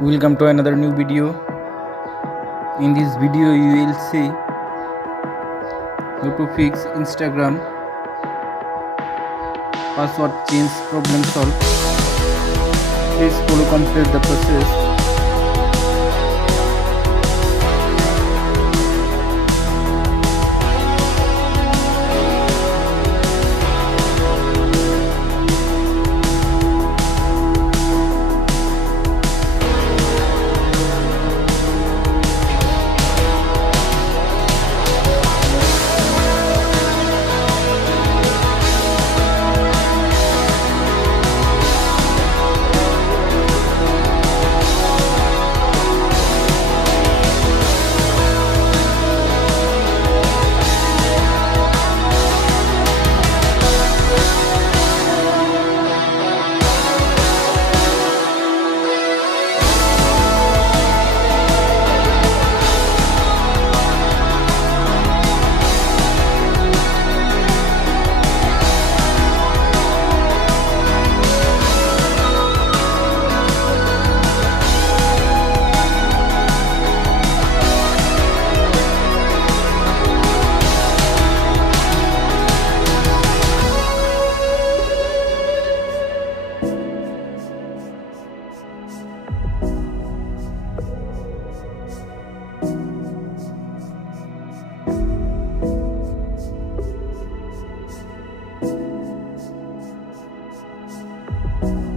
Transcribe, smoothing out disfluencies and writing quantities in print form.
Welcome to another new video. In this video you will see how to fix Instagram password change problem solved. Please follow complete the process.